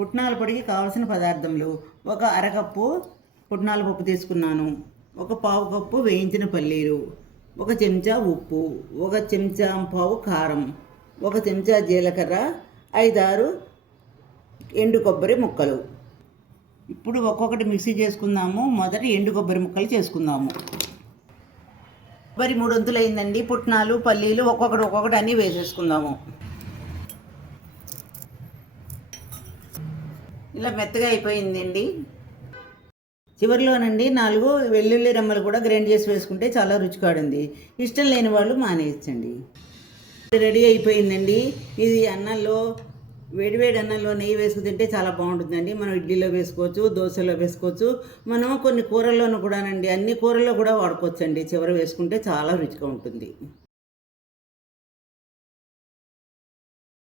పుట్నాల పొడికి కావాల్సిన పదార్థములు: ఒక అరకప్పు పుట్నాల పప్పు తీసుకున్నాను, ఒక పావు కప్పు వేయించిన పల్లీలు, ఒక చెంచా ఉప్పు, ఒక చెంచా పావు కారం, ఒక చెంచా జీలకర్ర, 5-6 ఎండు కొబ్బరి ముక్కలు. ఇప్పుడు ఒక్కొక్కటి మిక్సీ చేసుకుందాము. మొదట ఎండు కొబ్బరి ముక్కలు చేసుకుందాము. కొబ్బరి 3 వంతులు అయిందండి. పుట్నాలు పల్లీలు ఒక్కొక్కటి అన్నీ వేసేసుకుందాము. ఇలా మెత్తగా అయిపోయిందండి. చివరిలోనండి 4 వెల్లుల్లి రెమ్మలు కూడా గ్రైండ్ చేసి వేసుకుంటే చాలా రుచికాడుంది. ఇష్టం లేని వాళ్ళు మానేయచ్చండి. రెడీ అయిపోయిందండి. ఇది అన్నంలో, వేడివేడి అన్నంలో నెయ్యి వేసుకు తింటే చాలా బాగుంటుందండి. మనం ఇడ్లీలో వేసుకోవచ్చు, దోశలో వేసుకోవచ్చు, మనం కొన్ని కూరల్లోనూ కూడానండి, అన్ని కూరల్లో కూడా వాడుకోవచ్చండి. చివర వేసుకుంటే చాలా రుచిగా ఉంటుంది.